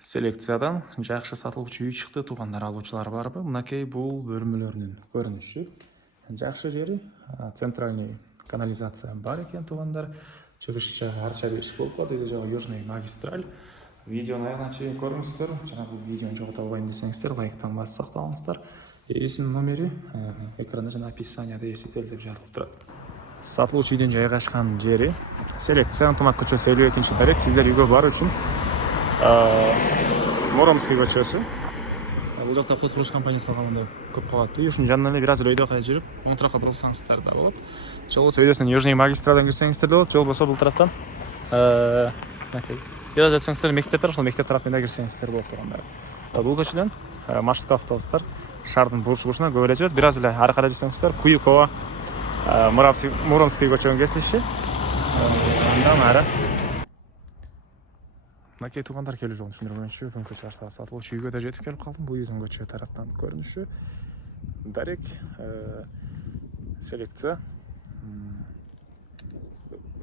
Селекциядан жақшы сатылуучу үй чыкты, туугандар алуучулар барбы? Мынакей бул бөлмөлөрүнүн көрүнүшү. Жакшы жери центральный канализация бар экен, туугандар. Чыгыш жагы арча бешик болуп калат, өйдө жагы южный магистраль. Видеону аягына чейин көрүңүздөр. Жана бул видеону жогото албайм десеңиздер, лайктан басып сактаңыздар. Эсинин номери экранда жана описанияда эсител деп жазылып турат. Сатылуучу үйдүн жайгашкан жери Селекция, Ынтымак көчөсү 52-дарек. Сиздер үйгө баруу үчүн Муромский көчөсү. Бул жакта код курулуш компаниясы алганда көп калат үй. Ушунун жанынан эле бир аз өйдө кая жүрүп, оң тарапка бурулсаңыздар да болот. Же болбосо өйдөсүнөн Южный магистралдан кирсеңиздер да болот, же болбосо бул тараптан бир аз өтсөңүздөр мектеп бар, ошол мектеп тараптан да кирсеңиздер болот тургандар. Бул көчөдөн маршруттуу автобустар шаардын бурушуна көп эле жүрөт. Бир аз эле ары карай жүрсөңүздөр Куйкова, Муромский көчөнүн кесилиши. Андан ары мынакей туугандар келүү жолун түшүндүрмөкчү. Бүгүнкү чаршыда сатылуучу үйгө да жетип келип калдым. Бул үйдүн көчө тараптан көрүнүшү. Дарек Селекция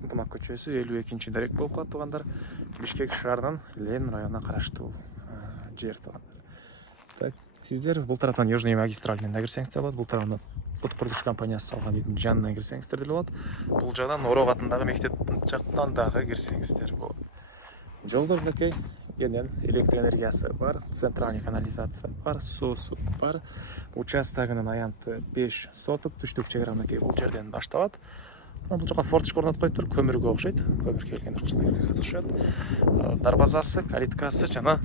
Ынтымак көчөсү 52-дарек болуп калат туугандар. Бишкек шаарынын Ленин районуна караштуу жер туугандар. Так, сиздер бул тараптан Южный магистралдан да кирсеңиздер болот. Бул тараптан код курулуш компаниясы салган үйдүн жанынан кирсеңиздер деле болот. Бул жагдан Орок атындагы мектеп жактан дагы кирсеңиздер болот. Жолдор мынакей кенен электр энергиясы бар, центральный канализация бар, суусу бар. Участогунун аянты 5 соток, түштүк чек ара мынакей бул жерден башталат. Бул жака форточка орнотуп коюптур, көмүргө окшойт. Көмүр келген урчунда киргизип атышат. Дарбазасы, калиткасы жана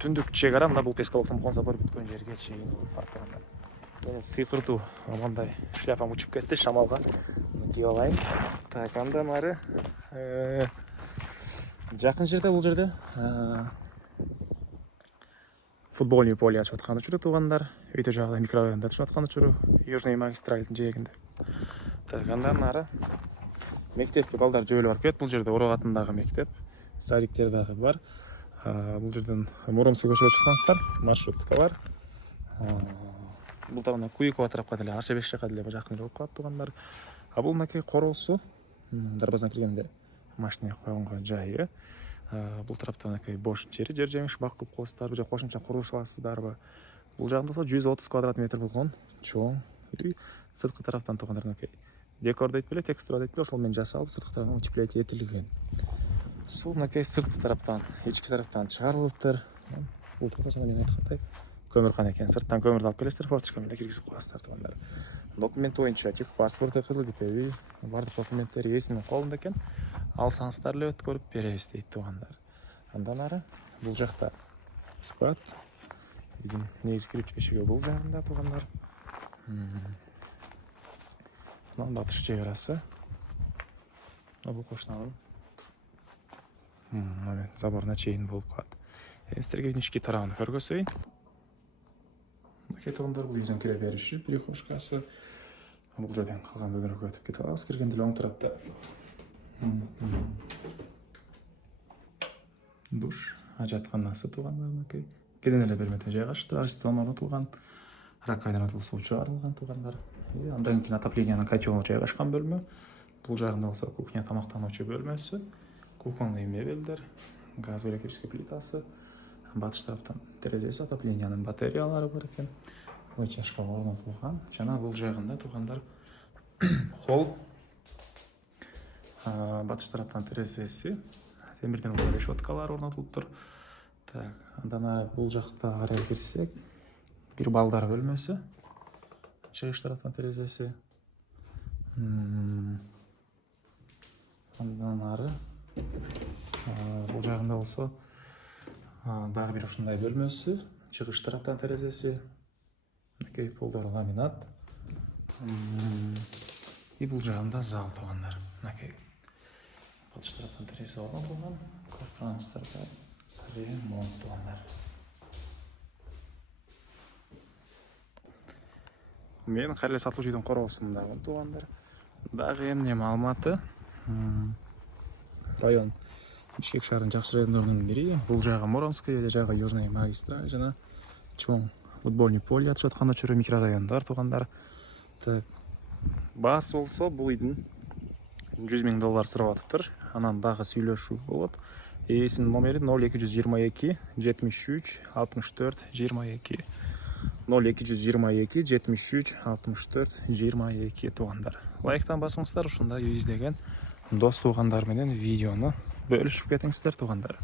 түндүк чек ара мына бул пескалоктун кон забор бүткөн жерге чейин баргандар. Мен сыйкырдуу мындай шляпам учуп кетти шамалга. Кийип алайын. Так, андан ары жакын жерде бул жерде футбольный поле ачып аткан учуру туугандар. Өйдө жагы микрорайонда түшүп аткан учуру Южный магистралдын жээгинде. Так, андан ары мектепке балдар жөө эле барып келет. Бул жерде Орок атындагы мектеп, садиктер дагы бар. Бул жерден Муромский көчөгө чыксаңыздар, маршрутка бар. Бул тарапынан Куйкова тарапка деле, арча бешик жака деле жакын болуп калат туугандар. Бул мынакей короосу, дарбазадан киргенде машина койгонго жайы. Бул тараптан мынакей бош жер жемиш бак кылып коесуздар, же кошумча курулуш аласыздарбы? Бул жагында 130 квадрат метр болгон чоң үй. Сырткы тараптан туугандар мынакей декор дейт беле, текстура дейт беле, ошол менен жасалып, сырткы тараптан утеплять этилген. Суу мынакей сырткы тараптан, ички тараптан чыгарылыптыр. Бул тарапта жана мен айткандай көмүркана экен. Сырттан көмүрдү алып келесиздер, форточка менен киргизип коесуздар туугандар. Документ боюнча паспорты, кызыл китеби, бардык документтери ээсинин колунда экен. Алсаңыздар эле өткөрүп беребиз дейт туугандар. Андан ары бул жакта склад, үйдүн негизги эшиги бул жагында туугандар. Мына батыш чек арасы. Бул кошуналып заборуна чейин болуп калат. Сиздерге ички тарабын көргөзөйүн. Мынакей туугандар, бул үйдөн кире бериши, перехожкасы. Бул жерден калган бөлмөгө өтүп кете алабыз. Киргенде эле оң тарапта душ, ажатканасы туугандар мынакей. Кенен эле бөлмөдө жайгашты, арстон орнотулган, ракайдан атылып суу чыгарылган туугандар. Андан кийин отоплениянын котелу жайгашкан бөлмө. Бул жагында болсо кухня, тамактануучу бөлмөсү, кухонный мебелдер, газ электрический плитасы. Батыш тараптан терезеси, отоплениянын батареялары бар экен. Вытяжка орнотулган. Жана бул жагында туугандар холл. Батыш тараптан терезеси, темирден решеткалар орнотулуптур. Так, андан ары бул жакта карай кирсек, бир балдар бөлмөсү. Чыгыш тараптан терезеси. Андан ары бул жагында болсо дагы бир ушундай бөлмөсү, чыгыш тараптан терезеси. Мынакей полдор ламинат. И бул жагында зал туугандар. Мынакей батыш тараптан терезе орнотулган. Корпурамыздарда ремонт туугандар. Мен кайра эле сатылуучу үйдүн короосундагы туугандар. Дагы эмне маалыматы? Район Бишкек шаарынын жакшы райондорунун бири. Бул жагы Муромский, жагы Южный магистраль жана чоң футбольный поле ачып аткан учуру микрорайондар туугандар. Так, баасы болсо бул үйдүн $100 000 сурап атыптыр. Анан дагы сүйлөшүү болот. ээсинин номери 0222 73 64 22. 0222 73 64 22 туугандар. Лайктан басыңыздар, ушундай үй издеген дос туугандар менен видеону бөлүшүп кетиңиздер туугандар.